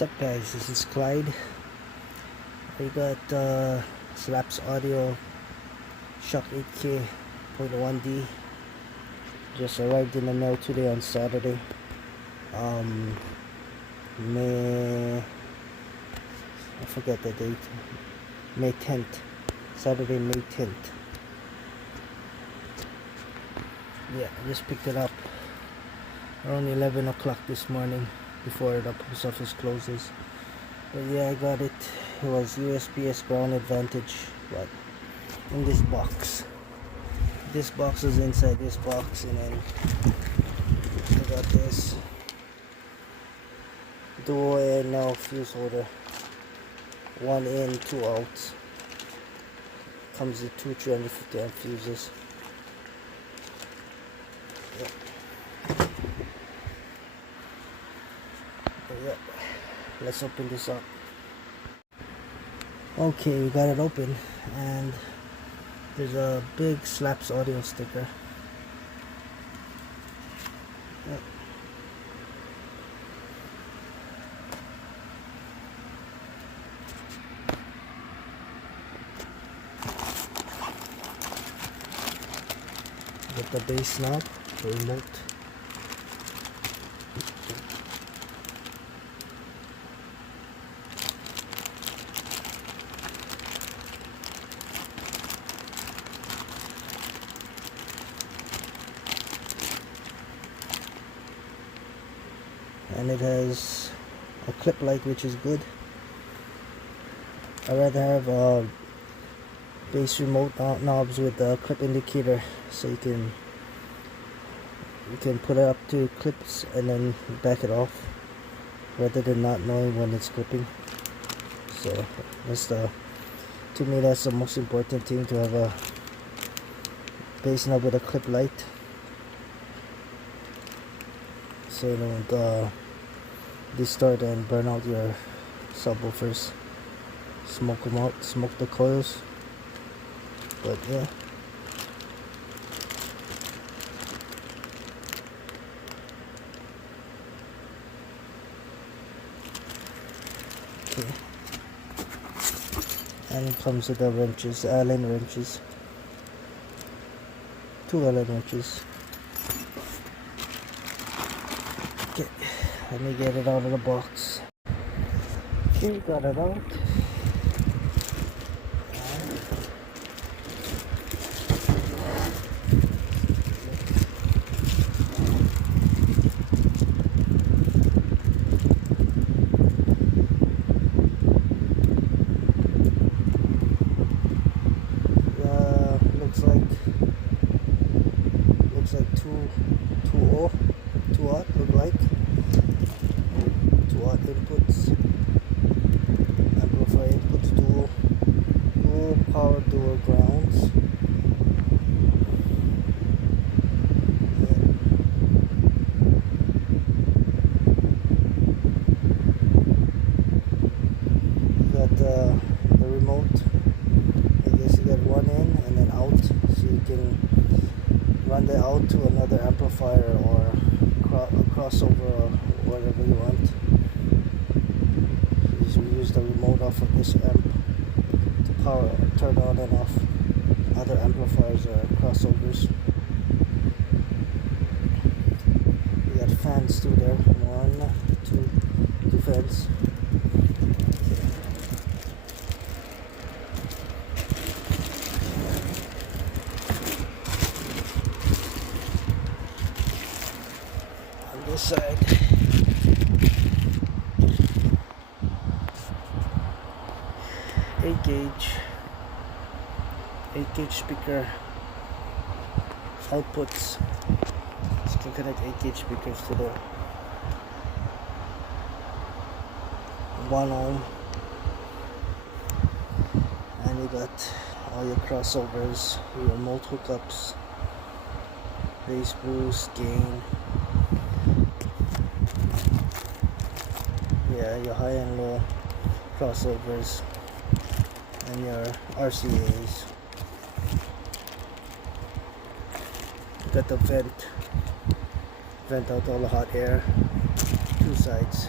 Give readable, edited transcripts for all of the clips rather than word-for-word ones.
What's up guys, this is Clyde. I got Slapz Audio Shock 8K 0.1D. Just arrived in the mail today on Saturday. I forget the date. May 10th. Saturday, May 10th. Yeah, I just picked it up around 11 o'clock this morning before the post office closes. But yeah, I got it. It was USPS ground advantage, but in this box. This box is inside this box, and then I got this dual and now fuse holder. 1 in, 2 out. Comes with 2 350 amp fuses. Yeah. Yeah. Let's open this up. Okay, we got it open, and there's a big Slapz audio sticker. Yeah. Get the bass knob, the remote. And it has a clip light, which is good. I rather have bass remote knobs with the clip indicator, so you can put it up to clips and then back it off, rather than not knowing when it's clipping. So that's to me that's the most important thing, to have a bass knob with a clip light, so you don't distort and burn out your subwoofers, smoke them out, smoke the coils. But yeah, okay. And it comes with the wrenches, Allen wrenches, 2 Allen wrenches. Okay, let me get it out of the box. Okay, got it out. Looks like 2 watt, look like 2 watt inputs, amplifier inputs, dual power, dual grounds. You got the remote. I guess you got 1 in and then out, so you can run that out to another amplifier or a crossover or whatever you want. So we use the remote off of this amp to power, turn on and off other amplifiers or crossovers. We got fans too there. 1, 2 fans. This side, 8 gauge speaker outputs. So you can connect 8 gauge speakers to the 1 ohm, and you got all your crossovers, your remote hookups, bass boost, gain. Yeah, your high and low crossovers, and your RCAs. You got the vent out all the hot air, 2 sides.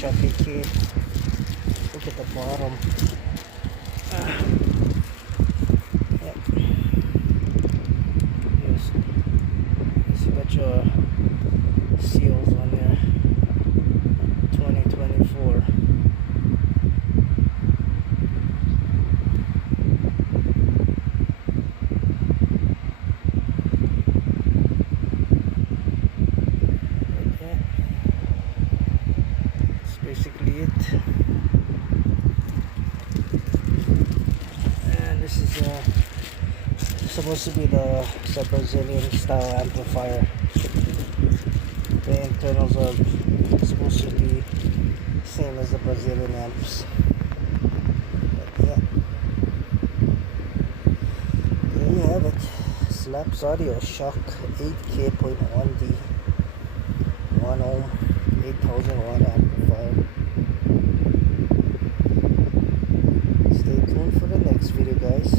Shock 8K. Look at the bottom. Yep. Yes. There's a bunch of seals on there. 2024. Yeah. That's basically it. And this is supposed to be the Brazilian style amplifier. The internals are supposed to be same as the Brazilian amps. But yeah. There you have it. Slapz Audio Shock 8K.1D 1 ohm 8000 watt amplifier. Stay tuned for the next video, guys.